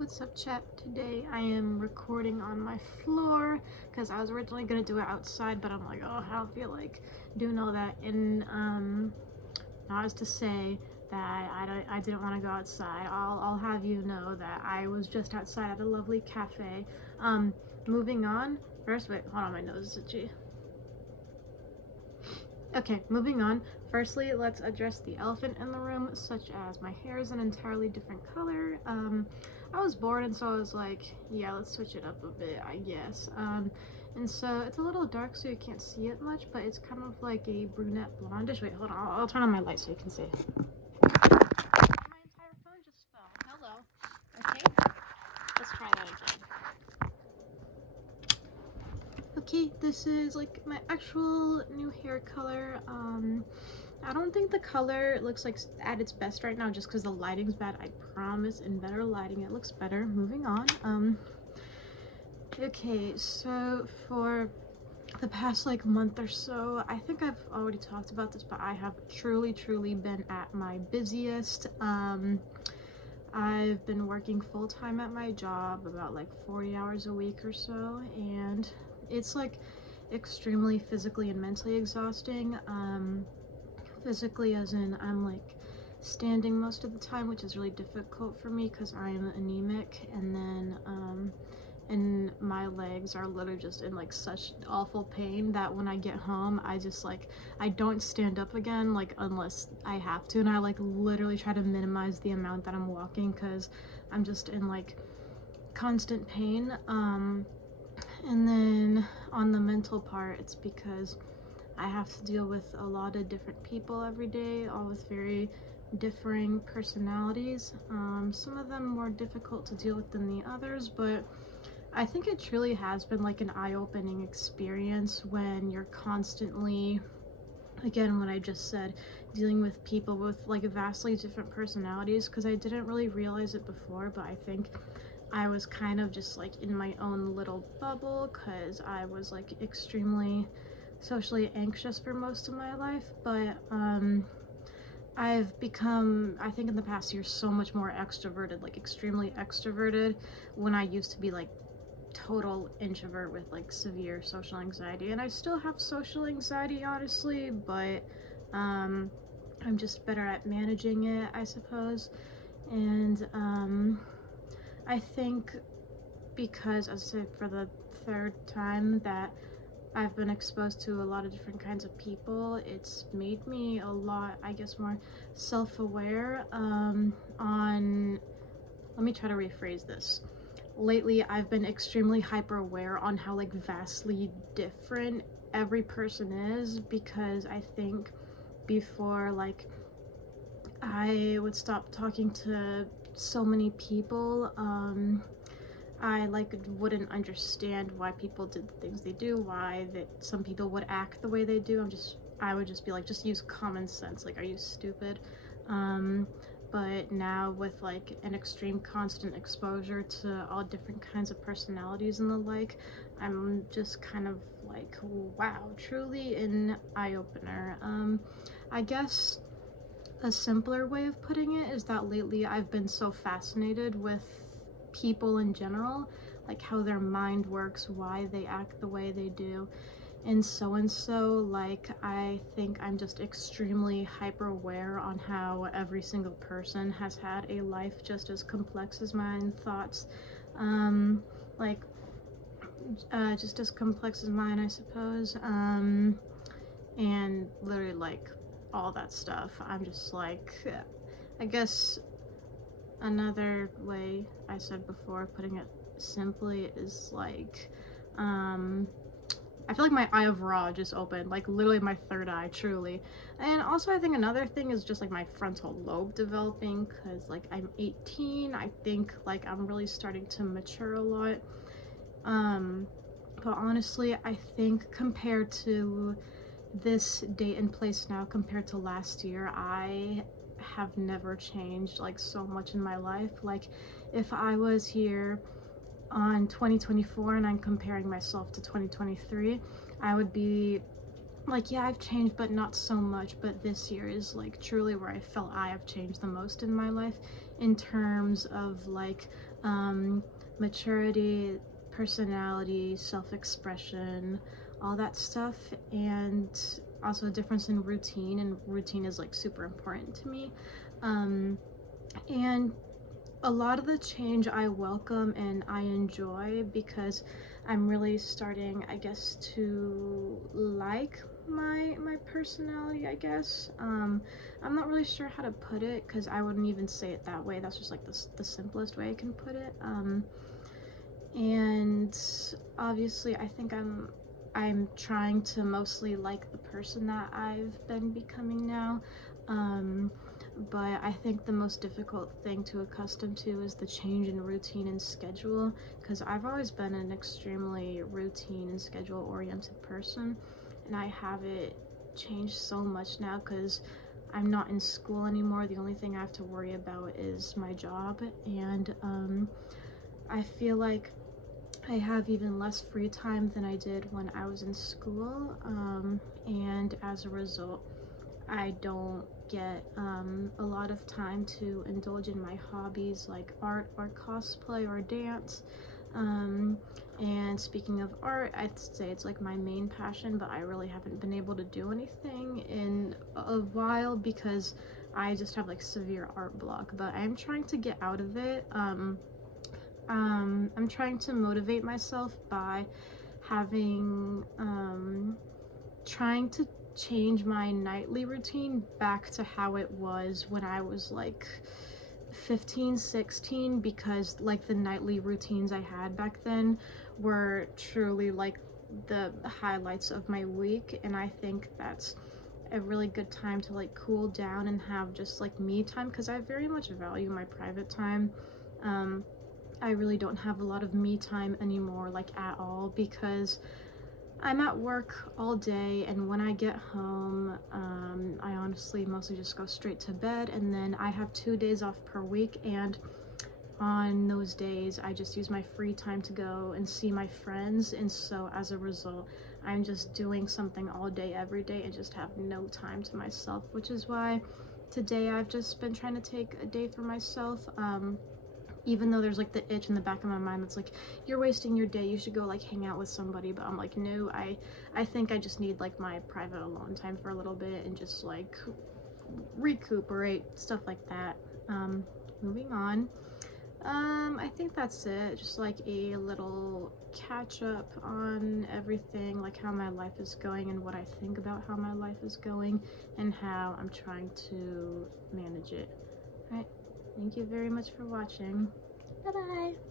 What's up, chat? Today I am recording on my floor because I was originally gonna do it outside, but I'm like, oh, I don't feel like doing all that. And not as to say that I didn't want to go outside. I'll have you know that I was just outside at a lovely cafe. Moving on. First, wait, hold on, my nose is itchy. Okay, moving on. Firstly, let's address the elephant in the room, such as my hair is an entirely different color. I was bored, and so I was like, yeah, let's switch it up a bit, I guess. And so it's a little dark, so you can't see it much, but it's kind of like a brunette blondish. Wait, hold on, I'll turn on my light so you can see. My entire phone just fell. Hello. Okay, let's try that again. Okay, this is like my actual new hair color. I don't think the color looks like at its best right now just because the lighting's bad. I promise in better lighting it looks better. Moving on. Okay, so for the past like month or so, I think I've already talked about this, but I have truly been at my busiest. I've been working full-time at my job, about like 40 hours a week or so, and it's like extremely physically and mentally exhausting. Physically as in I'm like standing most of the time, which is really difficult for me because I am anemic, and then and my legs are literally just in like such awful pain that when I get home I just like I don't stand up again like unless I have to, and I like literally try to minimize the amount that I'm walking because I'm just in like constant pain. And then on the mental part, it's because I have to deal with a lot of different people every day, all with very differing personalities. Some of them more difficult to deal with than the others, but I think it truly has been like an eye-opening experience when you're constantly, again, what I just said, dealing with people with like vastly different personalities, because I didn't really realize it before, but I think I was kind of just like in my own little bubble because I was like extremely socially anxious for most of my life, but I've become, I think in the past year, so much more extroverted, like extremely extroverted, when I used to be like total introvert with like severe social anxiety. And I still have social anxiety, honestly, but I'm just better at managing it, I suppose. And I think because, as I said for the third time, that I've been exposed to a lot of different kinds of people, it's made me a lot, I guess, more self-aware on, let me try to rephrase this. Lately, I've been extremely hyper-aware on how like vastly different every person is, because I think before, like, I would stop talking to so many people, I like wouldn't understand why people did the things they do, why that some people would act the way they do. I would just be like, just use common sense. Like, are you stupid? But now with like an extreme constant exposure to all different kinds of personalities and the like, I'm just kind of like, wow, truly an eye-opener. I guess a simpler way of putting it is that lately I've been so fascinated with people in general, like how their mind works, why they act the way they do, and so like I think I'm just extremely hyper aware on how every single person has had a life just as complex as mine, thoughts like just as complex as mine, I suppose, and literally like all that stuff. I'm just like, I guess another way I said before, putting it simply, is like, I feel like my eye of Ra just opened, like literally my third eye, truly. And also I think another thing is just like my frontal lobe developing, because like I'm 18, I think like I'm really starting to mature a lot. But honestly, I think compared to this date and place now, compared to last year, I have never changed like so much in my life. Like, if I was here on 2024 and I'm comparing myself to 2023, I would be like, yeah, I've changed, but not so much. But this year is like truly where I felt I have changed the most in my life in terms of like um, maturity, personality, self-expression, all that stuff, and also a difference in routine. And routine is like super important to me. Um, and a lot of the change I welcome and I enjoy because I'm really starting, I guess, to like my personality, I guess. I'm not really sure how to put it because I wouldn't even say it that way. That's just like the simplest way I can put it. And obviously, I think I'm trying to mostly like the person that I've been becoming now. Um, but I think the most difficult thing to accustom to is the change in routine and schedule, because I've always been an extremely routine and schedule oriented person, and I have it changed so much now because I'm not in school anymore. The only thing I have to worry about is my job, and I feel like I have even less free time than I did when I was in school, and as a result, I don't get a lot of time to indulge in my hobbies like art or cosplay or dance. Um, and speaking of art, I'd say it's like my main passion, but I really haven't been able to do anything in a while because I just have like severe art block. But I'm trying to get out of it. I'm trying to motivate myself by having trying to change my nightly routine back to how it was when I was like 15, 16, because like the nightly routines I had back then were truly like the highlights of my week, and I think that's a really good time to like cool down and have just like me time because I very much value my private time. Um, I really don't have a lot of me time anymore, like at all, because I'm at work all day, and when I get home, I honestly mostly just go straight to bed, and then I have 2 days off per week, and on those days, I just use my free time to go and see my friends, and so as a result, I'm just doing something all day, every day, and just have no time to myself, which is why today I've just been trying to take a day for myself. Even though there's like the itch in the back of my mind that's like, you're wasting your day, you should go like hang out with somebody, but I'm like, no, I think I just need like my private alone time for a little bit and just like recuperate, stuff like that. Moving on. I think that's it, just like a little catch up on everything, like how my life is going and what I think about how my life is going and how I'm trying to manage it. All right, thank you very much for watching. Bye bye.